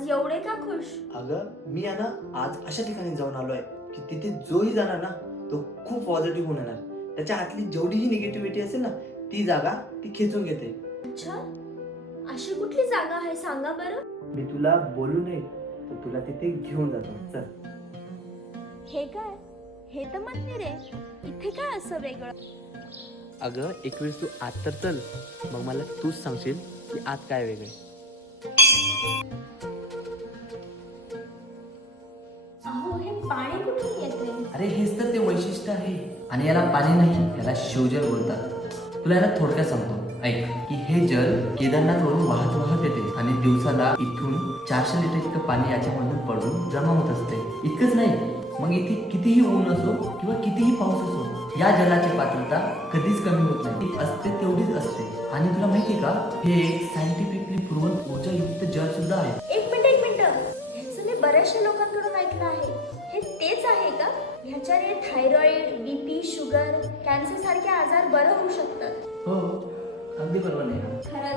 आज एवढे का खुश? अगं मी आहे ना आज अशा ठिकाणी जाऊन आलोय की तिथे जोही जाणार ना तो खूप पॉझिटिव्ह होऊन येणार. त्याच्या आतली जेवढीही निगेटिव्हिटी असेल ना ती जागा ती खेचून घेते. अच्छा, अशी कुठली जागा आहे सांगा बरं? मी तुला बोलू नये तर तुला तिथे घेऊन जातो. चल. हे काय? हे तर मंदिर आहे. इथे काय असं वेगळं? अगं एक वेळेस तू आत तर चल, मग मला तूच सांगशील की आत काय वेगळे. अहो, हे पाणी कुठून येते? अरे हेच तर ते वैशिष्ट्य आहे. आणि याला पाणी नाही, याला शिवजल बोलतात. तुला याला थोडक्यात सांगतो, ऐक की हे जल केदारनाथवरून वाहत वाहत येते आणि दिवसाला इथून 400 लिटर इतकं पाणी याच्यामधून पडून जमा होत असते. इतकंच नाही, मग इथे कितीही ऊन असो किंवा कितीही पाऊस असो, या जलाची पात्रता कधीच कमी होत नाही. ती असते तेवढीच असते. आणि तुला माहिती का, हे एक सायंटिफिकली प्रूव्हन ऊर्जायुक्त जल सुद्धा आहे. एक मिनिट. ह्याचं मी बऱ्याचशा लोकांकडून ऐकलं आहे. हे तेच आहे का? ह्याच्याने थायरॉइड, बीपी, शुगर, कॅन्सर सारखे आजार बरे होऊ शकतात. हो, अगदी बरोबर नाही. खरंच